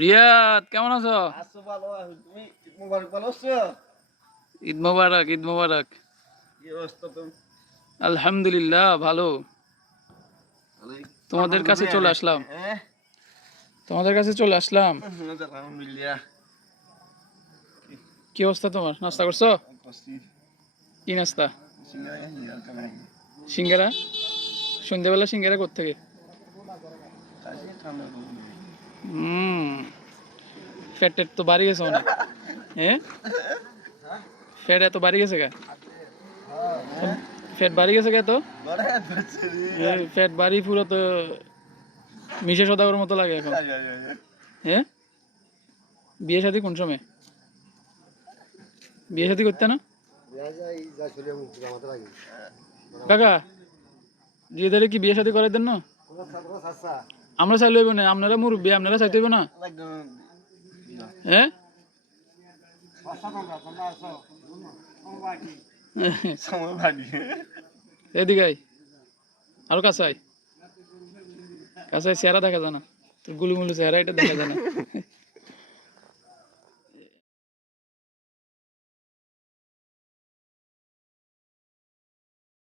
রিয়াদ কেমন আছো? আছো ভালো তুমি মোবারক ভালো আছো? ঈদ মোবারক, ঈদ মোবারক। কি অবস্থা তুমি? আলহামদুলিল্লাহ ভালো। তোমাদের কাছে চলে আসলাম। তোমাদের কাছে চলে আসলাম। আলহামদুলিল্লাহ। কি অবস্থা তোমার? নাস্তা করছো? কি নাস্তা? সিঙ্গারা। সন্ধ্যাবেলা সিঙ্গারা কোত্থেকে? ফ্যাট ট্যাট তো বাড়ি গেছে অনেক। হ্যাঁ, ফ্যাট এত বাড়ি গেছে কে? ফ্যাট বাড়ি গেছে কে? তো ফ্যাট বাড়ি পুরো তো মিশে সদাগরের মতো লাগে এখন। হ্যাঁ, বিয়ে শাদী কোন সময়? বিয়ে শাদী করতে না কাকা? জিদের কি বিয়ে শাদী করাই দেন না? আমরা চাইলে হইব না, আপনারা মুরব্বী, আপনারা চাইতে হইব না? হ্যাঁ, এদিকে আয়, আরো কাছাই কাছাই চেহারা দেখা যায় না, তোর গুলুমুলু চেহারা এটা দেখা যায় না।